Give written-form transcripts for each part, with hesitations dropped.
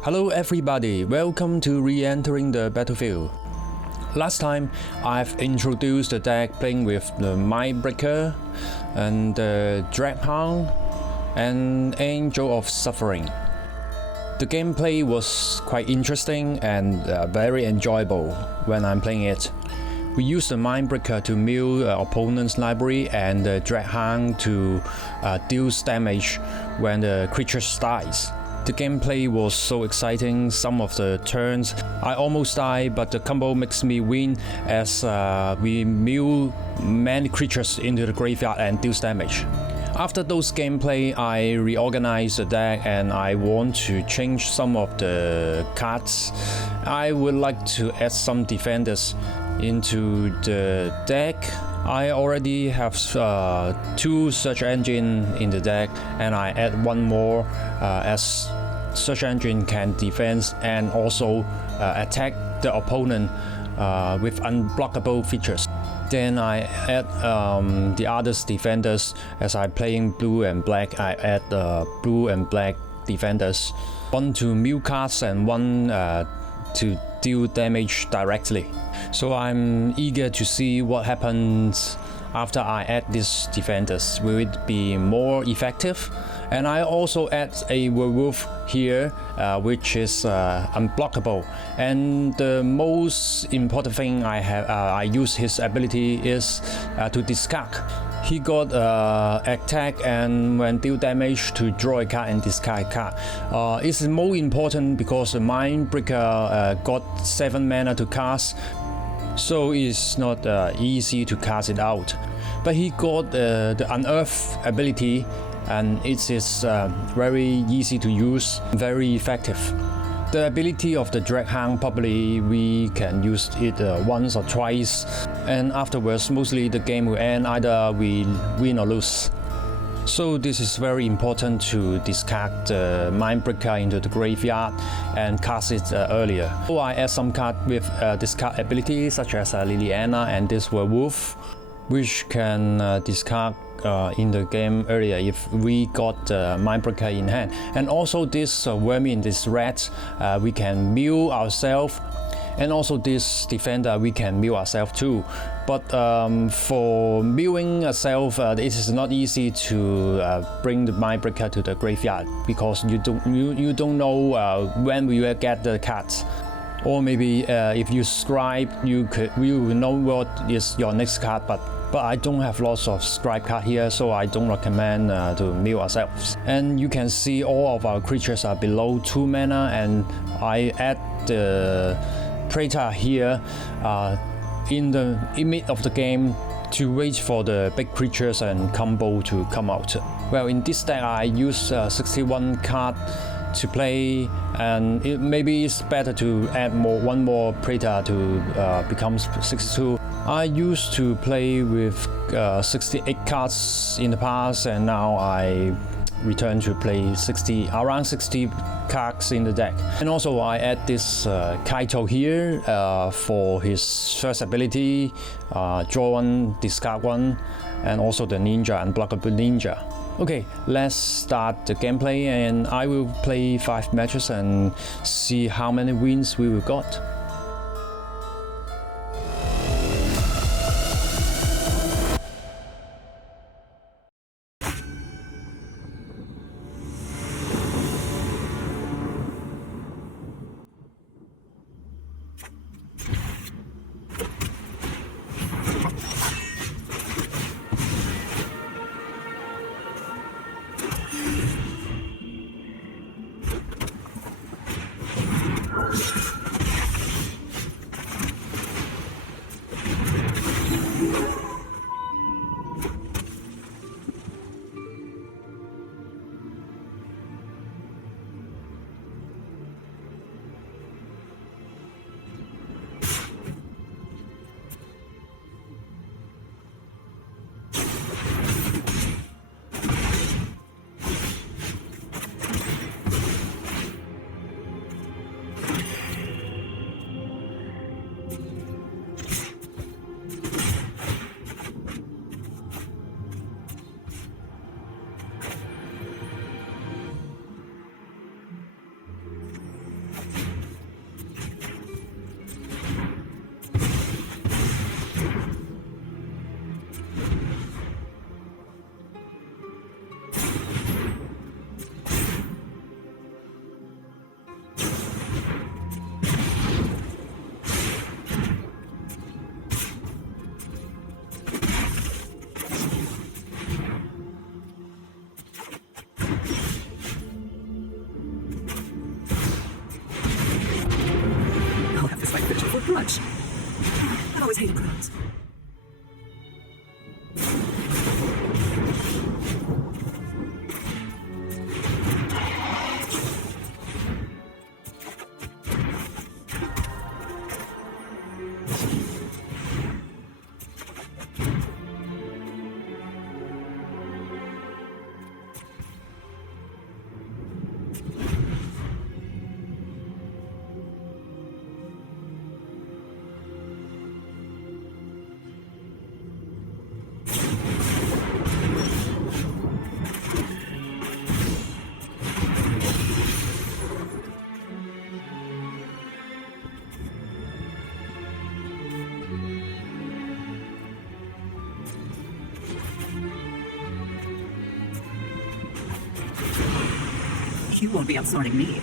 Hello everybody, welcome to re-entering the battlefield. Last time I've introduced the deck playing with the Mindbreaker and the Dreadhound and Angel of Suffering. The gameplay was quite interesting and very enjoyable when I'm playing it. We use the Mindbreaker to mill opponent's library and the Dreadhound to deal damage when the creature dies. The gameplay was so exciting. Some of the turns I almost died, but the combo makes me win as we mill many creatures into the graveyard and deal damage. After those gameplay, I reorganized the deck and I want to change some of the cards. I would like to add some defenders into the deck. I already have 2 search engine in the deck, and I add one more as search engine can defend and also attack the opponent with unblockable features. Then I add the other defenders. As I playing blue and black, I add blue and black defenders. One to mill cards and one to deal damage directly. So I'm eager to see what happens after I add these defenders. Will it be more effective? And I also add a werewolf here, which is unblockable. And the most important thing I use his ability is to discard. He got attack and when deal damage to draw a card and discard a card. It's more important because the Mindbreaker got 7 mana to cast, so it's not easy to cast it out. But he got the Unearth ability, and it is very easy to use, very effective. The ability of the Dreadhound, probably we can use it once or twice, and afterwards mostly the game will end, either we win or lose. So this is very important to discard the Mindbreaker into the graveyard and cast it earlier. So I add some card with discard ability such as Liliana and this werewolf, which can discard in the game earlier if we got the Mindbreaker in hand. And also this vermin, this rat, we can mill ourselves, and also this defender we can mill ourselves too. But for milling ourselves, it is not easy to bring the Mindbreaker to the graveyard because you don't know when we will get the cards. Or maybe if you scribe, you will know what is your next card, but I don't have lots of scribe card here, so I don't recommend to mill ourselves. And you can see all of our creatures are below 2 mana, and I add the Praetor here in the mid of the game to wait for the big creatures and combo to come out. Well, in this deck I use 61 card to play, and maybe it's better to add one more Praetor to become 62. I used to play with 68 cards in the past, and now I return to play around 60 cards in the deck. And also I add this Kaito here for his first ability, draw 1, discard 1, and also the ninja, unblockable ninja. Okay, let's start the gameplay, and I will play 5 matches and see how many wins we will got. much. I've always hated crowds. You won't be outsmarting me.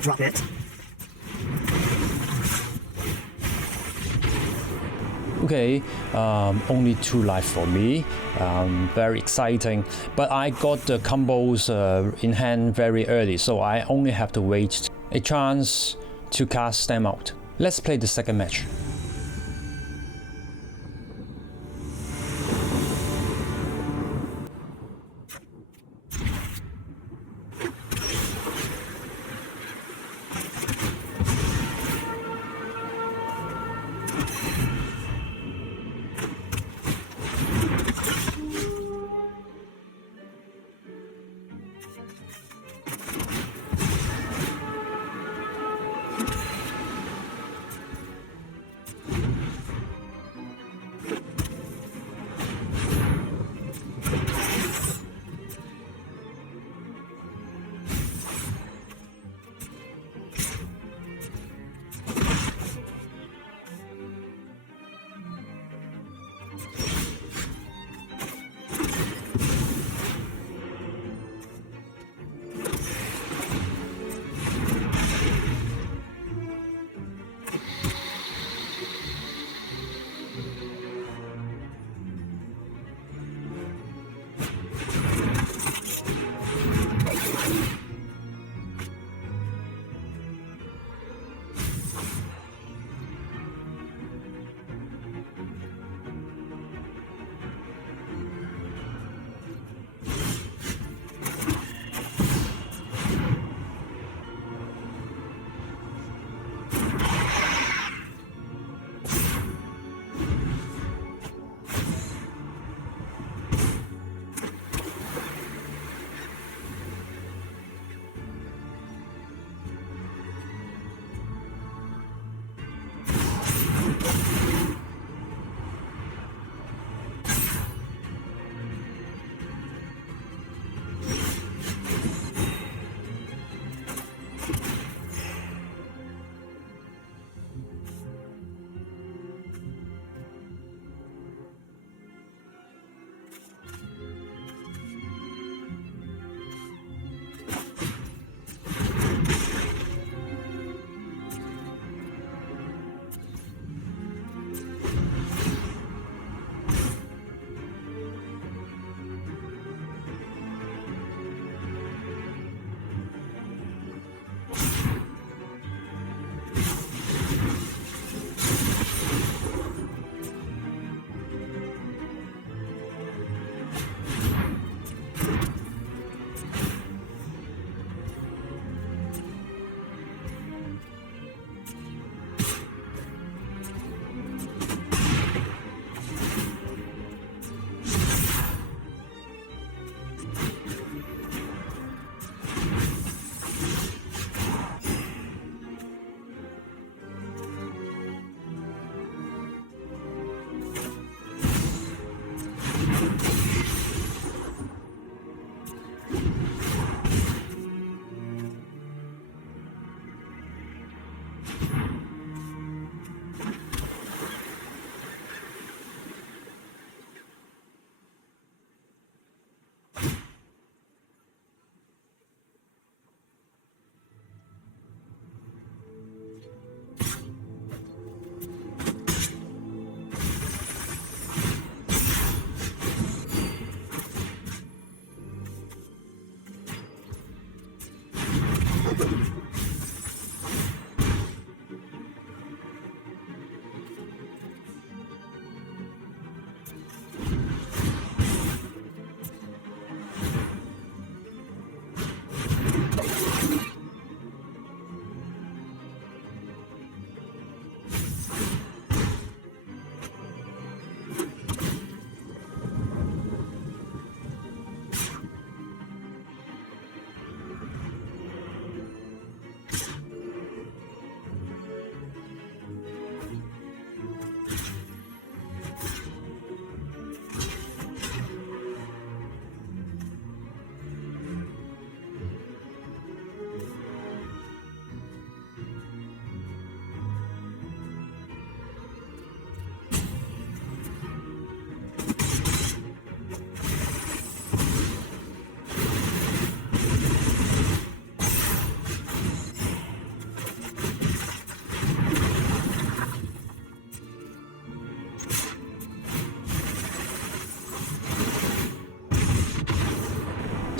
Drop it. Okay, only 2 life for me. Very exciting. But I got the combos in hand very early, so I only have to wait a chance to cast them out. Let's play the second match.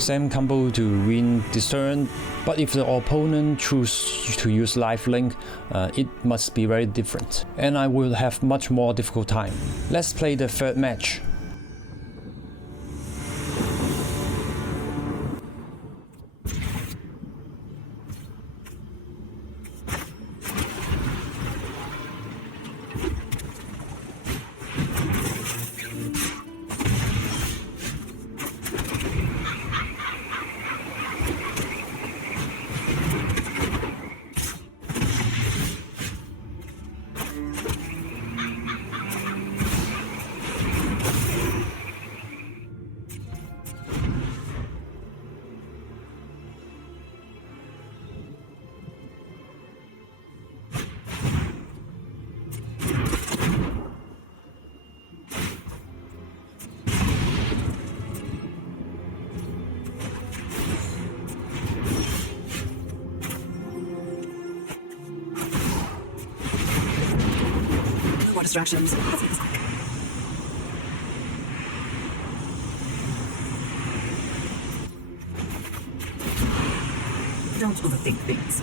same combo to win this turn, but if the opponent chooses to use lifelink, it must be very different, and I will have much more difficult time. Let's play the third match. Distractions. Don't overthink things.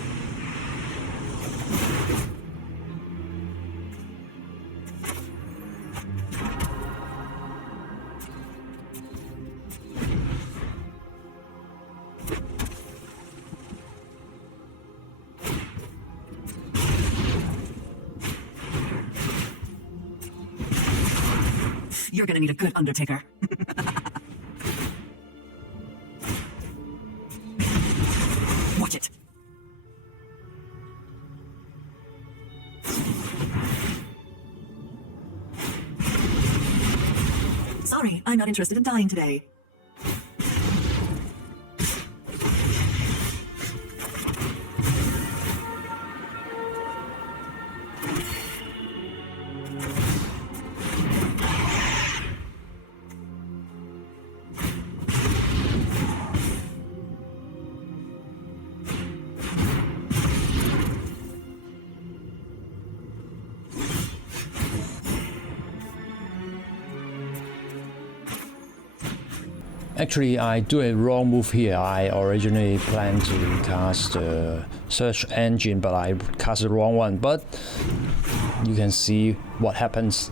You're gonna need a good Undertaker. Watch it. Sorry, I'm not interested in dying today. Actually, I do a wrong move here. I originally planned to cast the search engine, but I cast the wrong one. But you can see what happens.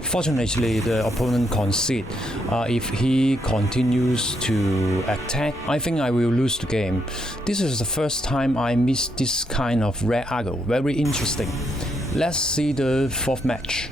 Fortunately, the opponent concede. If he continues to attack, I think I will lose the game. This is the first time I missed this kind of red aggro. Very interesting. Let's see the fourth match.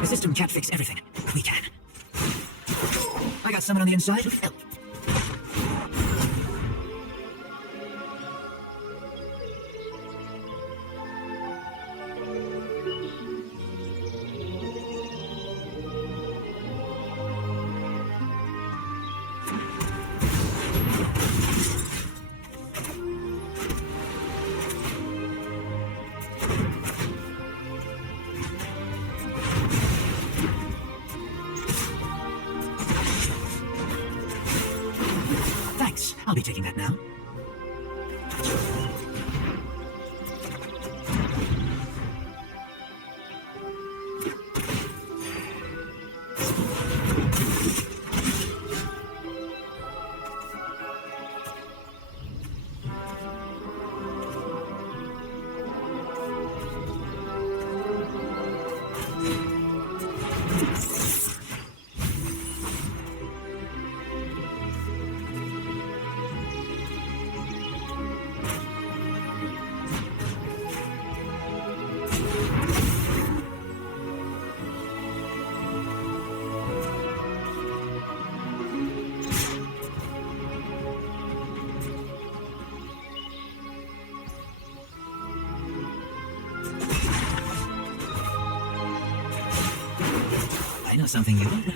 The system can't fix everything. We can. I got someone on the inside who help. Thanks. I'll be taking that now. I know something you don't know.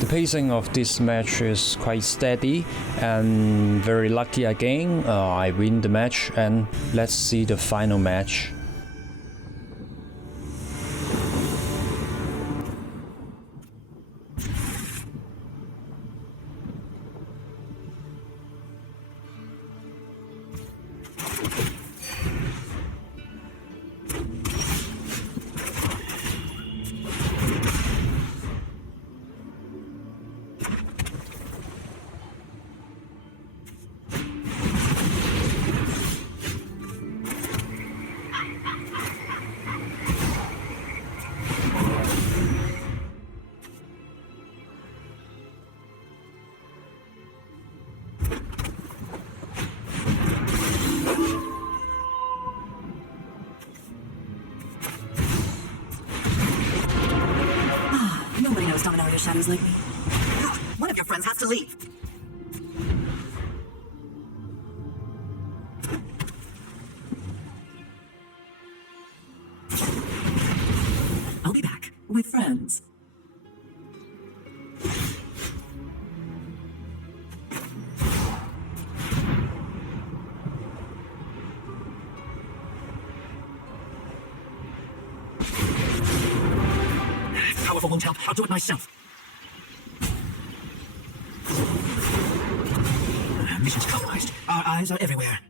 The pacing of this match is quite steady and very lucky again. I win the match, and let's see the final match. Nobody knows Dominaria shadows like me. One of your friends has to leave. I'll be back with friends. Powerful won't help. I'll do it myself. Mission's compromised. Our eyes are everywhere.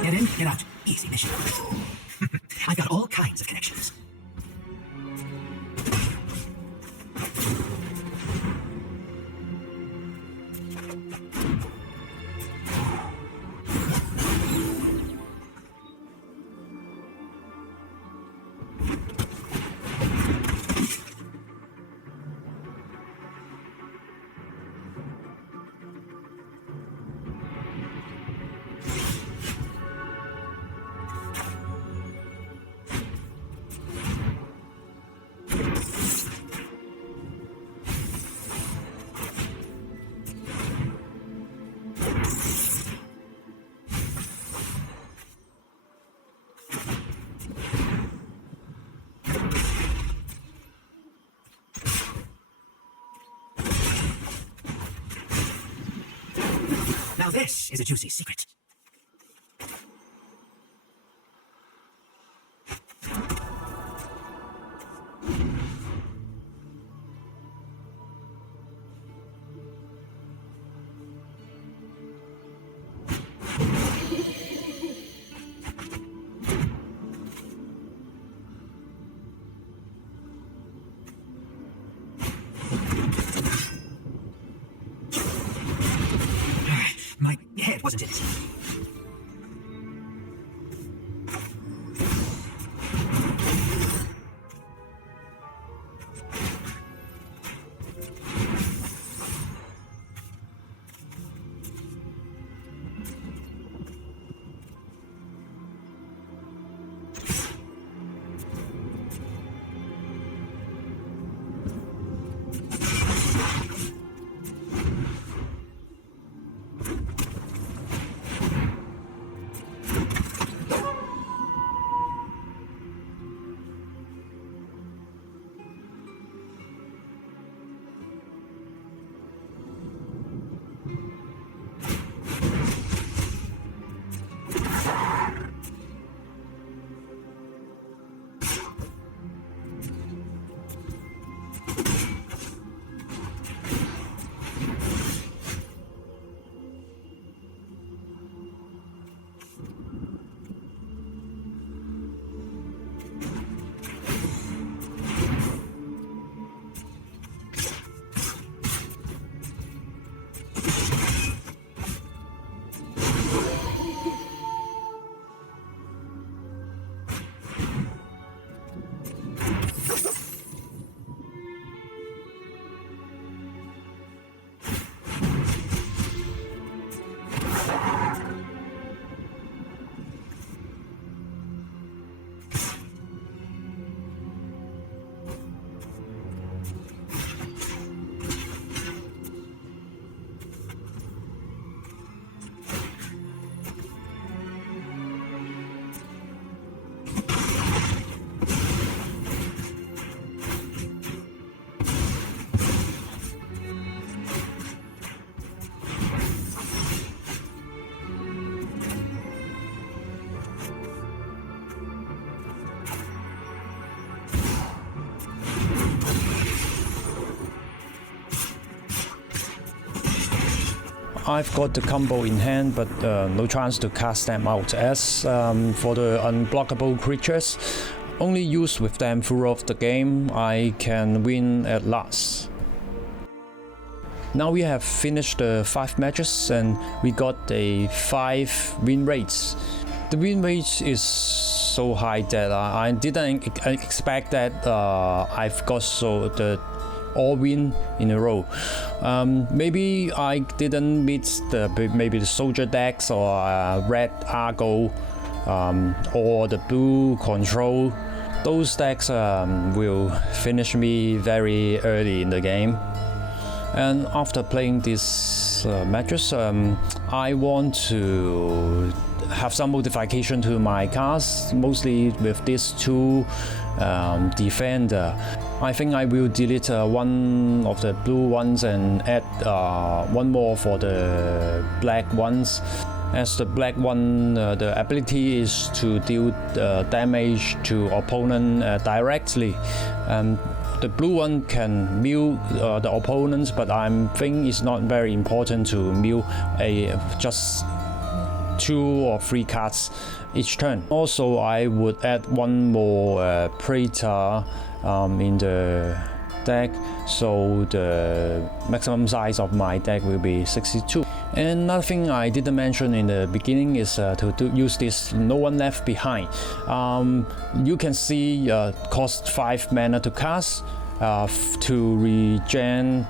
Get in, get out. Easy mission. I've got all kinds of connections. Now this is a juicy secret. My head wasn't in it. I've got the combo in hand, but no chance to cast them out. As for the unblockable creatures, only used with them throughout the game, I can win at last. Now we have finished the 5 matches and we got a 5 win rates. The win rate is so high that I didn't expect that I've got the all win in a row. Maybe I didn't meet maybe the soldier decks or red Argo or the blue control. Those decks will finish me very early in the game. And after playing these matches, I want to have some modification to my cards, mostly with these 2 defender. I think I will delete one of the blue ones and add one more for the black ones. As the black one, the ability is to deal damage to opponent directly. The blue one can mill the opponents, but I think it's not very important to mill just 2 or 3 cards each turn. Also, I would add one more Praetor in the deck, so the maximum size of my deck will be 62. And another thing I didn't mention in the beginning is to use this No One Left Behind. You can see cost 5 mana to cast to regen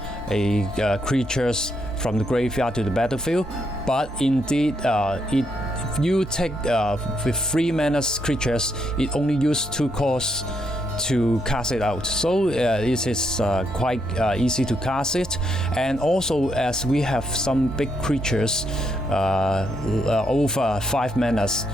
creatures from the graveyard to the battlefield, but indeed if you take with 3 mana creatures, it only uses 2 costs to cast it out. So it is quite easy to cast it, and also as we have some big creatures over 5 manas.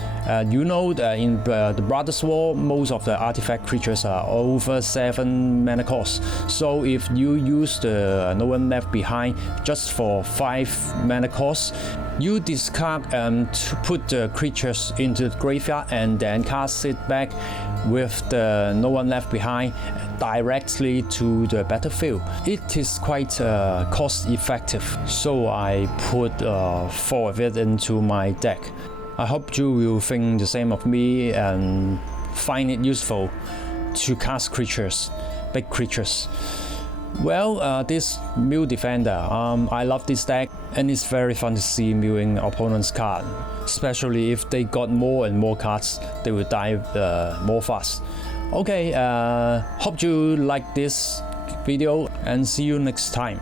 You know that in the Brothers War, most of the artifact creatures are over 7 mana cost. So if you use the No One Left Behind just for 5 mana cost, you discard and put the creatures into the graveyard and then cast it back with the No One Left Behind directly to the battlefield. It is quite cost effective, so I put 4 of it into my deck. I hope you will think the same of me and find it useful to cast creatures, big creatures. Well, this Mill Defender, I love this deck, and it's very fun to see milling opponent's card. Especially if they got more and more cards, they will die more fast. Okay, hope you like this video and see you next time.